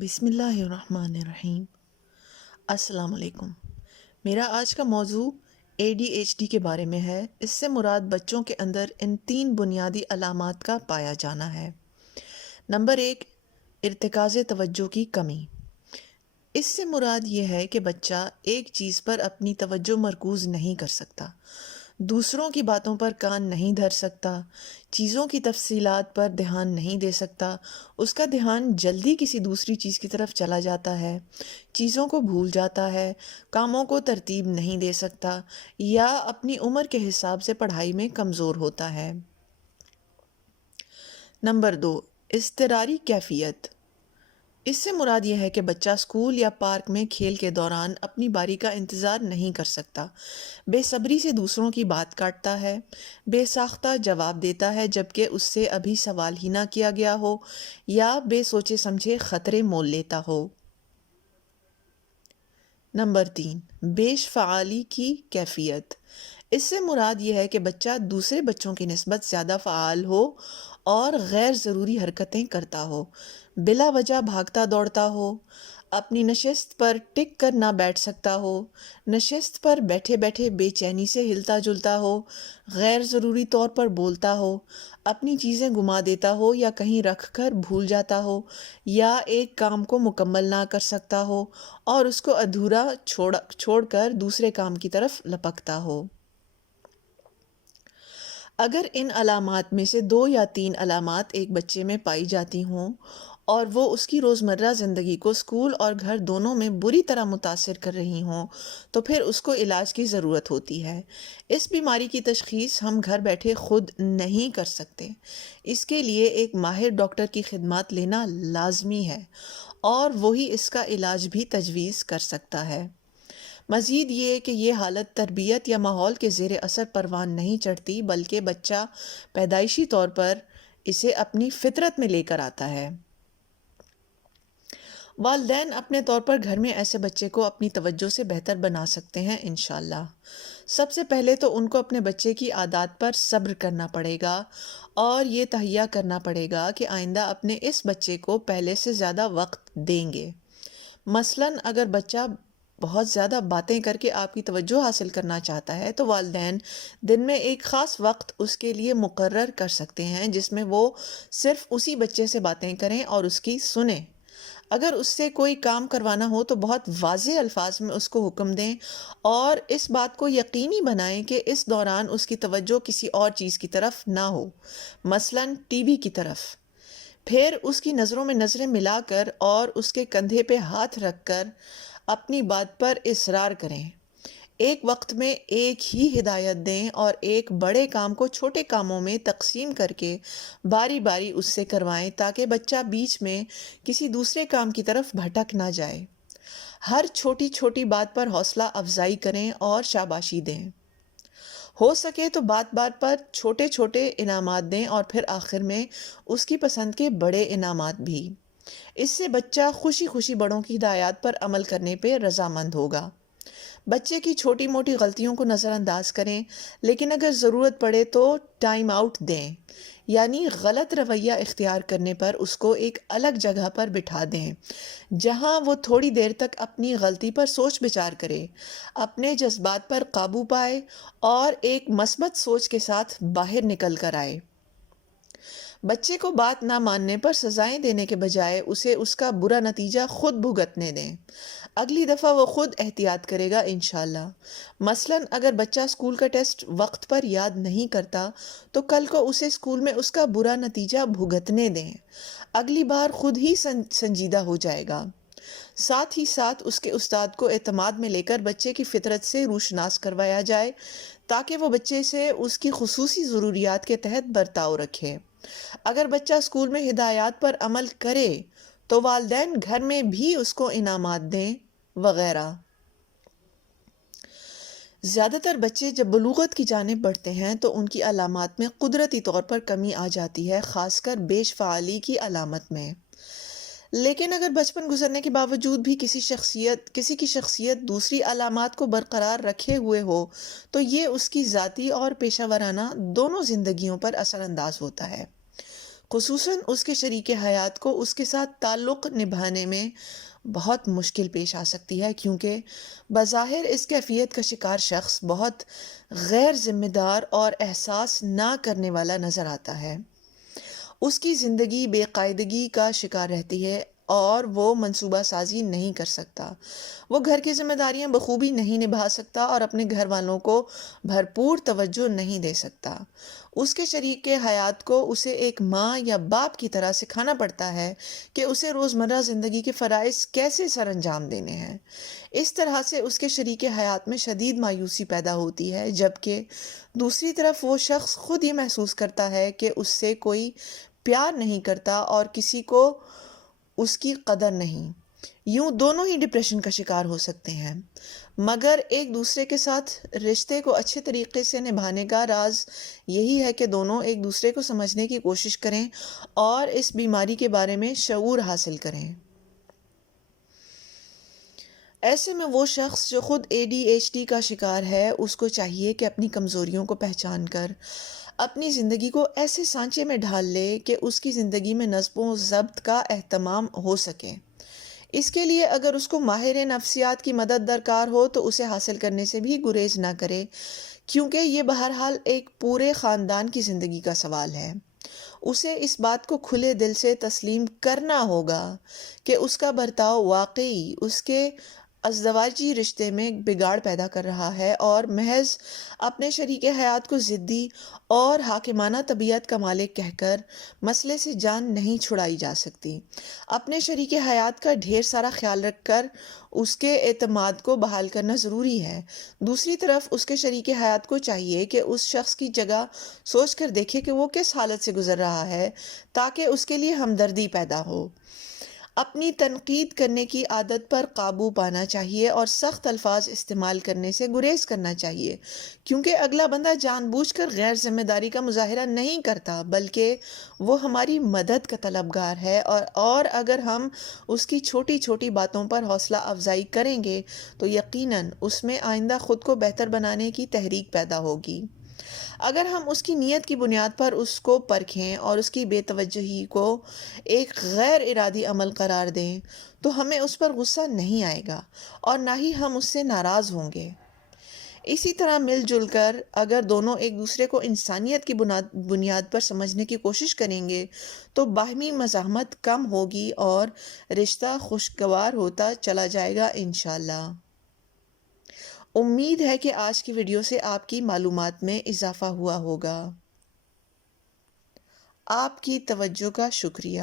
بسم اللہ الرحمن الرحیم۔ السلام علیکم۔ میرا آج کا موضوع ADHD کے بارے میں ہے۔ اس سے مراد بچوں کے اندر ان 3 بنیادی علامات کا پایا جانا ہے۔ نمبر 1، ارتکاز توجہ کی کمی۔ اس سے مراد یہ ہے کہ بچہ ایک چیز پر اپنی توجہ مرکوز نہیں کر سکتا، دوسروں کی باتوں پر کان نہیں دھر سکتا، چیزوں کی تفصیلات پر دھیان نہیں دے سکتا، اس کا دھیان جلدی کسی دوسری چیز کی طرف چلا جاتا ہے، چیزوں کو بھول جاتا ہے، کاموں کو ترتیب نہیں دے سکتا، یا اپنی عمر کے حساب سے پڑھائی میں کمزور ہوتا ہے۔ نمبر 2، اضطراری کیفیت۔ اس سے مراد یہ ہے کہ بچہ اسکول یا پارک میں کھیل کے دوران اپنی باری کا انتظار نہیں کر سکتا، بے صبری سے دوسروں کی بات کاٹتا ہے، بے ساختہ جواب دیتا ہے جبکہ اس سے ابھی سوال ہی نہ کیا گیا ہو، یا بے سوچے سمجھے خطرے مول لیتا ہو۔ نمبر 3، بیش فعالی کی کیفیت۔ اس سے مراد یہ ہے کہ بچہ دوسرے بچوں کی نسبت زیادہ فعال ہو اور غیر ضروری حرکتیں کرتا ہو، بلا وجہ بھاگتا دوڑتا ہو، اپنی نشست پر ٹک کر نہ بیٹھ سکتا ہو، نشست پر بیٹھے بیٹھے بے چینی سے ہلتا جلتا ہو، غیر ضروری طور پر بولتا ہو، اپنی چیزیں گما دیتا ہو یا کہیں رکھ کر بھول جاتا ہو، یا ایک کام کو مکمل نہ کر سکتا ہو اور اس کو ادھورا چھوڑ کر دوسرے کام کی طرف لپکتا ہو۔ اگر ان علامات میں سے 2 یا 3 علامات ایک بچے میں پائی جاتی ہوں اور وہ اس کی روزمرہ زندگی کو اسکول اور گھر دونوں میں بری طرح متاثر کر رہی ہوں تو پھر اس کو علاج کی ضرورت ہوتی ہے۔ اس بیماری کی تشخیص ہم گھر بیٹھے خود نہیں کر سکتے، اس کے لیے ایک ماہر ڈاکٹر کی خدمات لینا لازمی ہے اور وہی اس کا علاج بھی تجویز کر سکتا ہے۔ مزید یہ کہ یہ حالت تربیت یا ماحول کے زیر اثر پروان نہیں چڑھتی، بلکہ بچہ پیدائشی طور پر اسے اپنی فطرت میں لے کر آتا ہے۔ والدین اپنے طور پر گھر میں ایسے بچے کو اپنی توجہ سے بہتر بنا سکتے ہیں انشاءاللہ۔ سب سے پہلے تو ان کو اپنے بچے کی عادات پر صبر کرنا پڑے گا اور یہ تہیہ کرنا پڑے گا کہ آئندہ اپنے اس بچے کو پہلے سے زیادہ وقت دیں گے۔ مثلاً اگر بچہ بہت زیادہ باتیں کر کے آپ کی توجہ حاصل کرنا چاہتا ہے تو والدین دن میں ایک خاص وقت اس کے لیے مقرر کر سکتے ہیں جس میں وہ صرف اسی بچے سے باتیں کریں اور اس کی سنیں۔ اگر اس سے کوئی کام کروانا ہو تو بہت واضح الفاظ میں اس کو حکم دیں اور اس بات کو یقینی بنائیں کہ اس دوران اس کی توجہ کسی اور چیز کی طرف نہ ہو، مثلاً ٹی وی کی طرف۔ پھر اس کی نظروں میں نظریں ملا کر اور اس کے کندھے پہ ہاتھ رکھ کر اپنی بات پر اصرار کریں۔ ایک وقت میں ایک ہی ہدایت دیں اور ایک بڑے کام کو چھوٹے کاموں میں تقسیم کر کے باری باری اس سے کروائیں تاکہ بچہ بیچ میں کسی دوسرے کام کی طرف بھٹک نہ جائے۔ ہر چھوٹی چھوٹی بات پر حوصلہ افزائی کریں اور شاباشی دیں۔ ہو سکے تو بات بات پر چھوٹے چھوٹے انعامات دیں اور پھر آخر میں اس کی پسند کے بڑے انعامات بھی۔ اس سے بچہ خوشی خوشی بڑوں کی ہدایات پر عمل کرنے پہ رضامند ہوگا۔ بچے کی چھوٹی موٹی غلطیوں کو نظر انداز کریں، لیکن اگر ضرورت پڑے تو ٹائم آؤٹ دیں، یعنی غلط رویہ اختیار کرنے پر اس کو ایک الگ جگہ پر بٹھا دیں جہاں وہ تھوڑی دیر تک اپنی غلطی پر سوچ بچار کرے، اپنے جذبات پر قابو پائے اور ایک مثبت سوچ کے ساتھ باہر نکل کر آئے۔ بچے کو بات نہ ماننے پر سزائیں دینے کے بجائے اسے اس کا برا نتیجہ خود بھگتنے دیں۔ اگلی دفعہ وہ خود احتیاط کرے گا انشاءاللہ۔ مثلاً اگر بچہ اسکول کا ٹیسٹ وقت پر یاد نہیں کرتا تو کل کو اسے اسکول میں اس کا برا نتیجہ بھگتنے دیں۔ اگلی بار خود ہی سنجیدہ ہو جائے گا۔ ساتھ ہی ساتھ اس کے استاد کو اعتماد میں لے کر بچے کی فطرت سے روشناس کروایا جائے تاکہ وہ بچے سے اس کی خصوصی ضروریات کے تحت برتاؤ رکھے۔ اگر بچہ اسکول میں ہدایات پر عمل کرے تو والدین گھر میں بھی اس کو انعامات دیں وغیرہ۔ زیادہ تر بچے جب بلوغت کی جانب بڑھتے ہیں تو ان کی علامات میں قدرتی طور پر کمی آ جاتی ہے، خاص کر بیش فعالی کی علامت میں۔ لیکن اگر بچپن گزرنے کے باوجود بھی کسی کی شخصیت دوسری علامات کو برقرار رکھے ہوئے ہو تو یہ اس کی ذاتی اور پیشہ ورانہ دونوں زندگیوں پر اثر انداز ہوتا ہے۔ خصوصاً اس کے شریک حیات کو اس کے ساتھ تعلق نبھانے میں بہت مشکل پیش آ سکتی ہے، کیونکہ بظاہر اس کیفیت کا شکار شخص بہت غیر ذمہ دار اور احساس نہ کرنے والا نظر آتا ہے۔ اس کی زندگی بے قاعدگی کا شکار رہتی ہے اور وہ منصوبہ سازی نہیں کر سکتا، وہ گھر کی ذمہ داریاں بخوبی نہیں نبھا سکتا اور اپنے گھر والوں کو بھرپور توجہ نہیں دے سکتا۔ اس کے شریک حیات کو اسے ایک ماں یا باپ کی طرح سکھانا پڑتا ہے کہ اسے روزمرہ زندگی کے فرائض کیسے سر انجام دینے ہیں۔ اس طرح سے اس کے شریک حیات میں شدید مایوسی پیدا ہوتی ہے، جبکہ دوسری طرف وہ شخص خود یہ محسوس کرتا ہے کہ اس سے کوئی پیار نہیں کرتا اور کسی کو اس کی قدر نہیں۔ یوں دونوں ہی ڈپریشن کا شکار ہو سکتے ہیں، مگر ایک دوسرے کے ساتھ رشتے کو اچھے طریقے سے نبھانے کا راز یہی ہے کہ دونوں ایک دوسرے کو سمجھنے کی کوشش کریں اور اس بیماری کے بارے میں شعور حاصل کریں۔ ایسے میں وہ شخص جو خود ADHD کا شکار ہے، اس کو چاہیے کہ اپنی کمزوریوں کو پہچان کر اپنی زندگی کو ایسے سانچے میں ڈھال لے کہ اس کی زندگی میں نظم و ضبط کا اہتمام ہو سکے۔ اس کے لیے اگر اس کو ماہر نفسیات کی مدد درکار ہو تو اسے حاصل کرنے سے بھی گریز نہ کرے، کیونکہ یہ بہرحال ایک پورے خاندان کی زندگی کا سوال ہے۔ اسے اس بات کو کھلے دل سے تسلیم کرنا ہوگا کہ اس کا برتاؤ واقعی اس کے ازدواجی رشتے میں بگاڑ پیدا کر رہا ہے اور محض اپنے شریک حیات کو ضدی اور حاکمانہ طبیعت کا مالک کہہ کر مسئلے سے جان نہیں چھڑائی جا سکتی۔ اپنے شریک حیات کا ڈھیر سارا خیال رکھ کر اس کے اعتماد کو بحال کرنا ضروری ہے۔ دوسری طرف اس کے شریک حیات کو چاہیے کہ اس شخص کی جگہ سوچ کر دیکھے کہ وہ کس حالت سے گزر رہا ہے تاکہ اس کے لیے ہمدردی پیدا ہو۔ اپنی تنقید کرنے کی عادت پر قابو پانا چاہیے اور سخت الفاظ استعمال کرنے سے گریز کرنا چاہیے، کیونکہ اگلا بندہ جان بوجھ کر غیر ذمہ داری کا مظاہرہ نہیں کرتا بلکہ وہ ہماری مدد کا طلبگار ہے، اور اگر ہم اس کی چھوٹی چھوٹی باتوں پر حوصلہ افزائی کریں گے تو یقیناً اس میں آئندہ خود کو بہتر بنانے کی تحریک پیدا ہوگی۔ اگر ہم اس کی نیت کی بنیاد پر اس کو پرکھیں اور اس کی بے توجہی کو ایک غیر ارادی عمل قرار دیں تو ہمیں اس پر غصہ نہیں آئے گا اور نہ ہی ہم اس سے ناراض ہوں گے۔ اسی طرح مل جل کر اگر دونوں ایک دوسرے کو انسانیت کی بنیاد پر سمجھنے کی کوشش کریں گے تو باہمی مزاحمت کم ہوگی اور رشتہ خوشگوار ہوتا چلا جائے گا انشاءاللہ۔ امید ہے کہ آج کی ویڈیو سے آپ کی معلومات میں اضافہ ہوا ہوگا۔ آپ کی توجہ کا شکریہ۔